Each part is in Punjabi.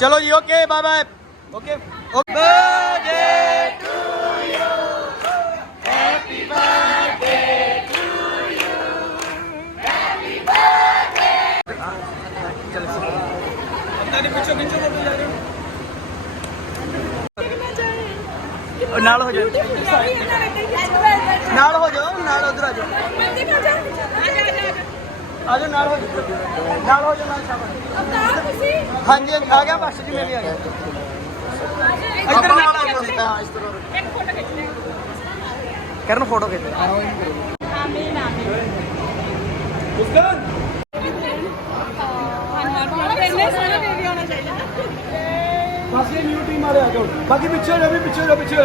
चलो oke bye bye oke okay okay Nada, nada, nada, nada, nada, nada, nada, nada, ਆਜੋ ਨਾਲ ਹੋ ਜਾ ਨਾਲ ਹੋ ਜਾ ਨਾਲ ਸ਼ਾਬਾਸ਼ ਅਵਤਾਰ ਤੁਸੀਂ ਹਾਂਜੀ ਆ ਗਿਆ ਬਸ ਜੀ ਮੇਰੇ ਆ ਗਿਆ ਇੱਧਰ ਨਾਲ ਆ ਇਸ ਤਰ੍ਹਾਂ ਇੱਕ ਫੋਟੋ ਖਿੱਚਣੇ ਕਰਨ ਫੋਟੋ ਖਿੱਚ ਹਾਂ ਮੇਰੇ ਨਾਮ ਉਸਕਨ ਬਸ ਇਹ ਨਿਊ ਟੀਮ ਆ ਰਿਹਾ ਬਾਕੀ ਪਿੱਛੇ ਜਾ ਵੀ ਪਿੱਛੇ ਜਾ ਪਿੱਛੇ ਜਾ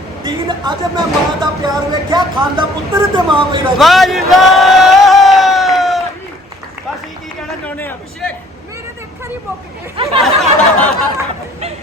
ਦੀਨ ਅੱਜ ਮੈਂ ਮਾਂ ਦਾ ਪਿਆਰ ਵੇਖਿਆ ਖਾਨ ਦਾ ਪੁੱਤਰ ਤੇ ਮਾਂ ਵੀ ਰਹੀ ਵਾਹ ਜੀ ਵਾਹ ਬਸ ਕੀ ਕਹਿਣਾ ਚਾਹੁੰਦੇ ਆ ਮੇਰੇ ਤੇ ਹੀ ਮੁੱਕ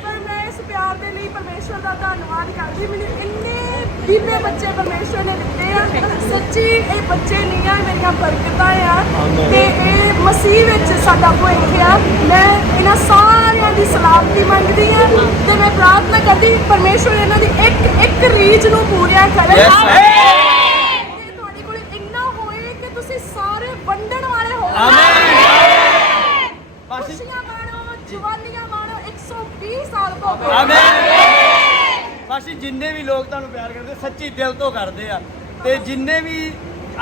ਪਰ ਮੈਂ ਇਸ ਪਿਆਰ ਦੇ ਲਈ ਪਰਮੇਸ਼ਰ ਦਾ ਧੰਨਵਾਦ ਕਰਦੀ ਮੈਨੂੰ ਇੰਨੇ ਦੀਪੇ ਬੱਚੇ ਪਰਮੇਸ਼ਰ ਨੇ ਦਿੱਤੇ ਆ ਸੱਚੀ ਇਹ ਬੱਚੇ ਨਹੀਂ ਆ ਮੇਰੀਆਂ ਬਰਕਤਾਂ ਆ ਤੇ ਇਹ ਮਸੀਹ ਵਿੱਚ ਸਾਡਾ ਭੋਇਖਿਆ ਮੈਂ ਇਹਨਾਂ ਸਾਰਿਆਂ ਦੀ ਸਲਾਮਤੀ ਮੰਗਦੀ ਆ ਤੇ ਮੈਂ ਪ੍ਰਾਰਥਨਾ ਕਰਦੀ ਪਰਮੇਸ਼ਰ ਇਹਨਾਂ ਦੀ ਇੱਕ ਇੱਕ ਰੀਚ ਨੂੰ ਪੂਰਿਆ ਕਰੇ ਆਮੇਨ ਤੁਹਾਡੇ ਕੋਲ ਇੰਨਾ ਹੋਏ ਕਿ ਤੁਸੀਂ ਸਾਰੇ ਵੰਡਣ ਵਾਲੇ ਹੋ ਆਮੇਨ ਖੁਸ਼ੀਆਂ ਮਾਣੋ ਜਵਾਨੀਆਂ ਮਾਣੋ 120 ਸਾਲ ਤੋਂ ਆਮੇਨ ਵਾਸ਼ੀ ਜਿੰਨੇ ਵੀ ਲੋਕ ਤੁਹਾਨੂੰ ਪਿਆਰ ਕਰਦੇ ਸੱਚੀ ਦਿਲ ਤੋਂ ਕਰਦੇ ਆ ਤੇ ਜਿੰਨੇ ਵੀ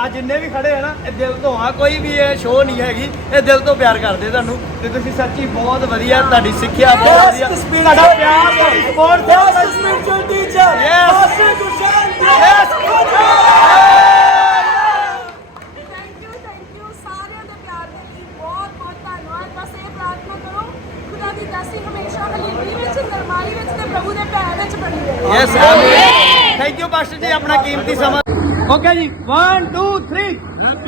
ਆ ਜਿੰਨੇ ਵੀ ਖੜੇ ਆ ਨਾ ਇਹ ਦਿਲ ਤੋਂ ਆ ਕੋਈ ਵੀ ਇਹ ਸ਼ੋਅ ਨਹੀਂ ਹੈਗੀ ਇਹ ਦਿਲ ਤੋਂ ਪਿਆਰ ਕਰਦੇ ਤੁਹਾਨੂੰ ਤੇ ਤੁਸੀਂ ਸੱਚੀ ਬਹੁਤ ਵਧੀਆ ਤੁਹਾਡੀ ਸਿੱਖਿਆ ਬਹੁਤ ਵਧੀਆ ਯੈਸ ਸਪੀਡ ਸਾਡਾ ਪਿਆਰ support yes speed to teacher yes ਗੁਸ਼ਾਂਤ yes thank you thank you ਸਾਰਿਆਂ ਦਾ ਪਿਆਰ ਦੇ ਲਈ ਬਹੁਤ ਬਹੁਤ ਧੰਨਵਾਦ ਬਸ ਇਹ ਪ੍ਰਾਰਥਨਾ ਕਰੋ ਖੁਦਾ ਦੀ ਦਸੀ ਹਮੇਸ਼ਾ ਹਲੀਮੀ ਵਿੱਚ ਨਰਮਾਈ ਵਿੱਚ ਤੇ ਪ੍ਰਭੂ ਦੇ ਪੈਰ ਵਿੱਚ ਬਣੀ ਰਹੇ ਯੈਸ ਆਮੀਨ ਥੈਂਕ ਯੂ ਪਾਸਟਰ ਜੀ ਆਪਣਾ ਕੀਮਤੀ ਸਮਾਂ Okay, one, two, three.